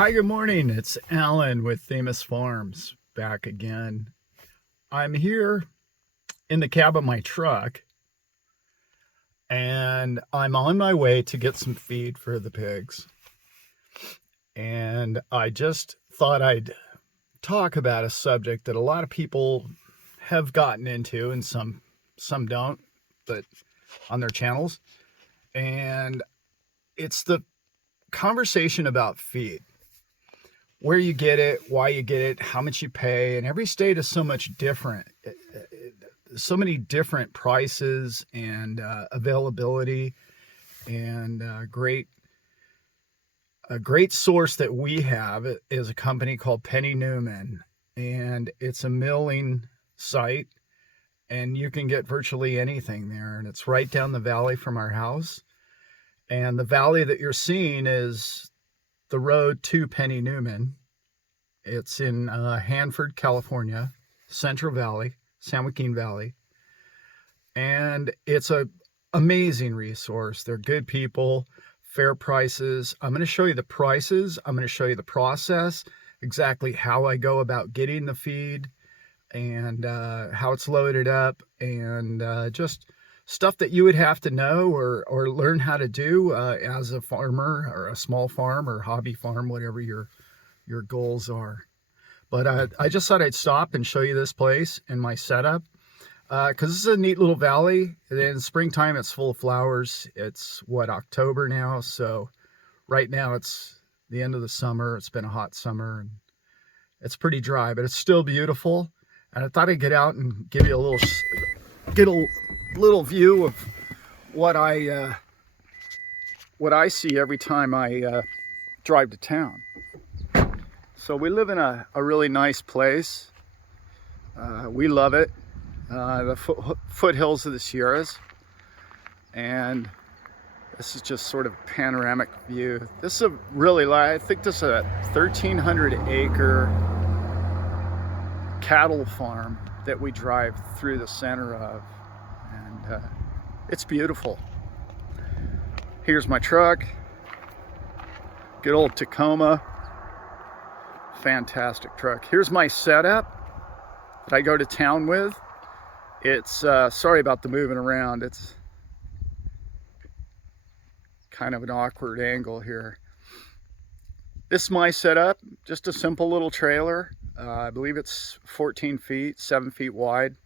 Hi, good morning. It's Alan with Themis Farms back again. I'm here in the cab of my truck and I'm on my way to get some feed for the pigs. And I just thought I'd talk about a subject that a lot of people have gotten into and some don't, but on their channels. And it's the conversation about feed. Where you get it, why you get it, how much you pay, and every state is so much different. So many different prices and availability, and a great source that we have is a company called Penny Newman, and it's a milling site, and you can get virtually anything there, and it's right down the valley from our house. And the valley that you're seeing is the road to Penny Newman. It's in Hanford, California, Central Valley, San Joaquin Valley. And it's an amazing resource. They're good people, fair prices. I'm going to show you the prices. I'm going to show you the process, exactly how I go about getting the feed and how it's loaded up, and just stuff that you would have to know or learn how to do as a farmer or a small farm or hobby farm, whatever your goals are. But I just thought I'd stop and show you this place and my setup, because this is a neat little valley. In springtime, it's full of flowers. It's October now, so right now it's the end of the summer. It's been a hot summer and it's pretty dry, but it's still beautiful. And I thought I'd get out and give you a little view of what I see every time I drive to town. So we live in a really nice place. We love it. The foothills of the Sierras, and this is just sort of a panoramic view. This is I think this is a 1,300 acre cattle farm that we drive through the center of, and it's beautiful. Here's my truck, good old Tacoma, fantastic truck. Here's my setup that I go to town with. It's sorry about the moving around, it's kind of an awkward angle here. This is my setup, just a simple little trailer. I believe it's 14 feet, 7 feet wide,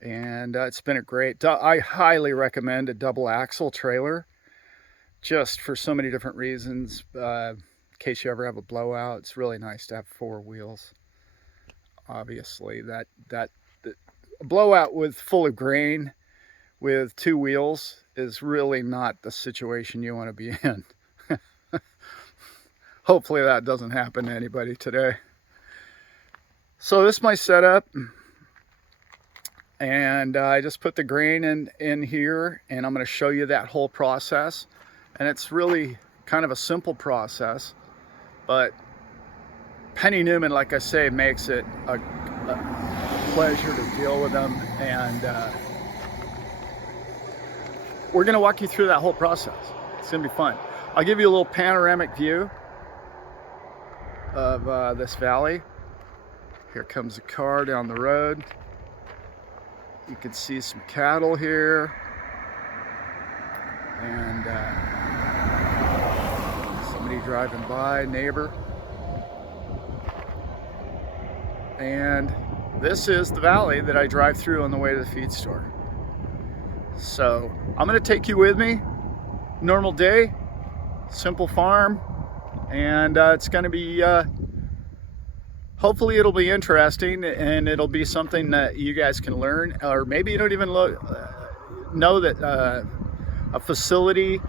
and it's been I highly recommend a double axle trailer, just for so many different reasons. In case you ever have a blowout, it's really nice to have four wheels. Obviously, that a blowout full of grain with two wheels is really not the situation you want to be in. Hopefully that doesn't happen to anybody today. So this is my setup, and I just put the grain in here, and I'm going to show you that whole process. And it's really kind of a simple process, but Penny Newman, like I say, makes it a pleasure to deal with them, and we're going to walk you through that whole process. It's going to be fun. I'll give you a little panoramic view of this valley. Here comes a car down the road. You can see some cattle here, and somebody driving by, neighbor. And this is the valley that I drive through on the way to the feed store. So I'm going to take you with me. Normal day, simple farm, and it's going to be hopefully it'll be interesting, and it'll be something that you guys can learn, or maybe you don't even know that a facility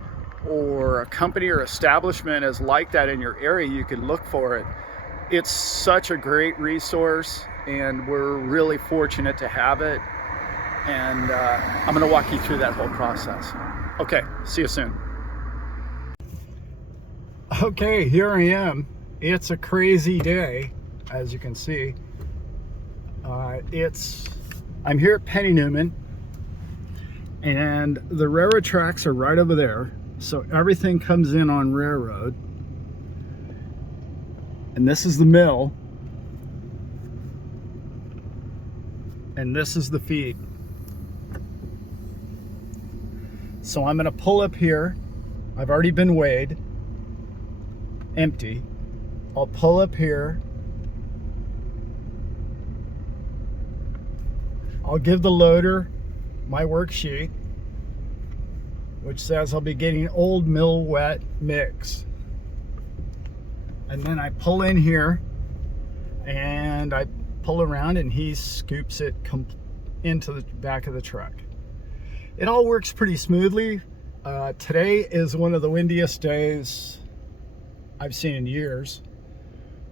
or a company or establishment is like that in your area. You can look for it. It's such a great resource, and we're really fortunate to have it. And I'm going to walk you through that whole process. Okay, see you soon. Okay, here I am. It's a crazy day, as you can see. I'm here at Penny Newman, and the railroad tracks are right over there. So everything comes in on railroad. And this is the mill. And this is the feed. So I'm gonna pull up here. I've already been weighed, empty. I'll pull up here. I'll give the loader my worksheet, which says I'll be getting old mill wet mix. And then I pull in here and I pull around and he scoops it into the back of the truck. It all works pretty smoothly. Today is one of the windiest days I've seen in years.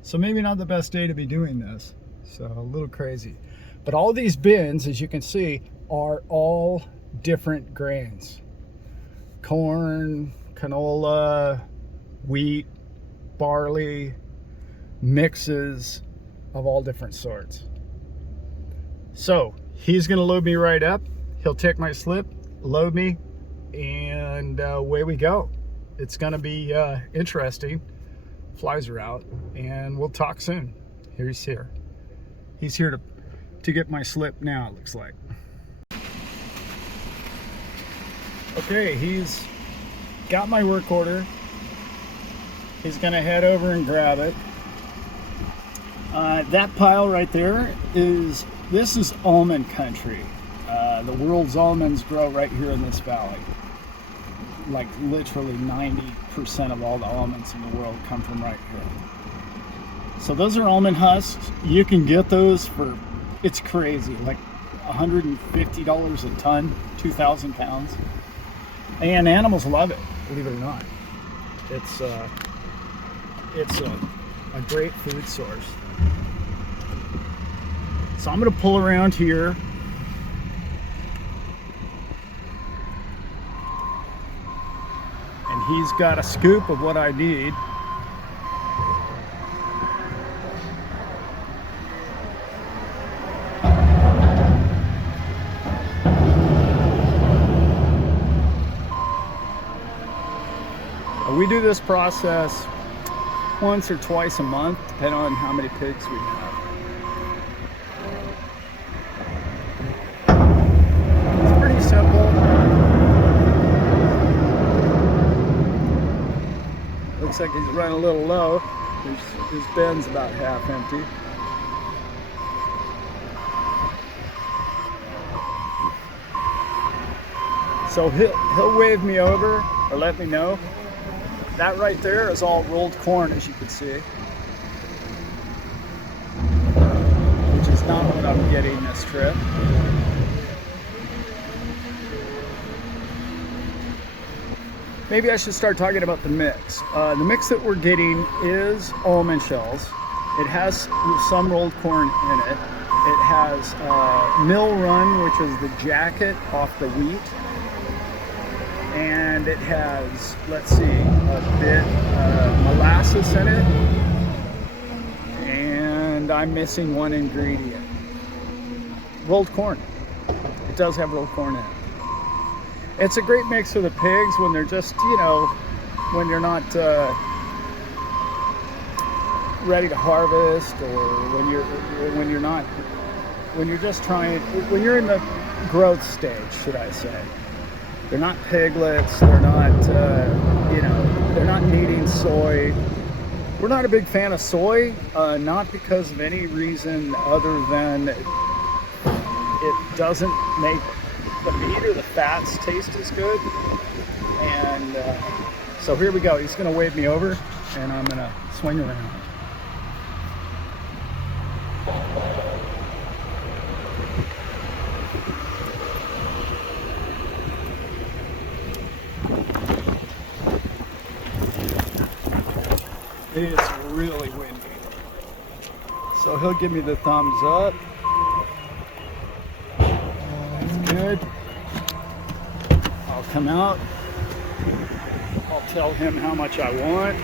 So maybe not the best day to be doing this. So a little crazy. But all these bins, as you can see, are all different grains. Corn, canola, wheat, barley, mixes of all different sorts. So he's gonna load me right up. He'll take my slip, load me, and away we go. It's gonna be interesting. Flies are out, and we'll talk soon. He's here. He's here to get my slip now, it looks like. Okay, he's got my work order. He's gonna head over and grab it. That pile right there this is almond country. The world's almonds grow right here in this valley. Like literally 90% of all the almonds in the world come from right here. So those are almond husks. You can get those for, it's crazy, like $150 a ton, 2,000 pounds. And animals love it, believe it or not. It's a great food source. So I'm gonna pull around here. And he's got a scoop of what I need. We do this process once or twice a month, depending on how many pigs we have. It's pretty simple. Looks like he's running a little low. His bin's about half empty. So he'll wave me over or let me know. That right there is all rolled corn, as you can see, which is not what I'm getting this trip. Maybe I should start talking about the mix. The mix that we're getting is almond shells. It has some rolled corn in it. It has Mill Run, which is the jacket off the wheat. And it has, let's see, a bit molasses in it. And I'm missing one ingredient. Rolled corn. It does have rolled corn in it. It's a great mix for the pigs when they're just, you know, when you're not ready to harvest, or when you're just trying, when you're in the growth stage, should I say. They're not piglets, they're not, they're not needing soy. We're not a big fan of soy, not because of any reason other than it doesn't make the meat or the fats taste as good. And so here we go. He's gonna wave me over and I'm gonna swing around. It is really windy. So he'll give me the thumbs up. That's good. I'll come out. I'll tell him how much I want.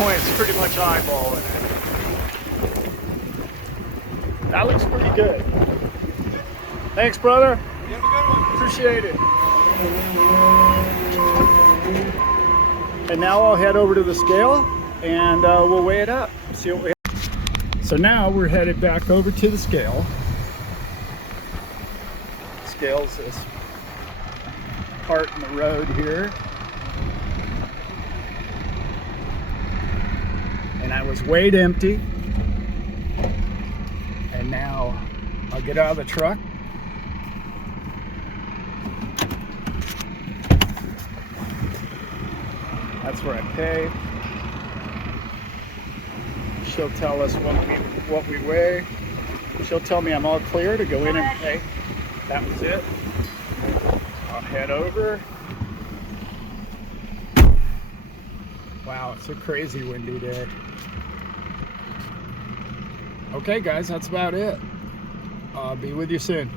point, it's pretty much eyeballing it. That looks pretty good. Thanks, brother. You have a good one. Appreciate it. And now I'll head over to the scale and we'll weigh it up. See what we have. So now we're headed back over to the scale. Scale's this part in the road here. And I was weighed empty. And now I'll get out of the truck. That's where I pay. She'll tell us what we weigh. She'll tell me I'm all clear to go in and pay. That was it. I'll head over. Wow, it's a crazy windy day. Okay guys, that's about it. I'll be with you soon.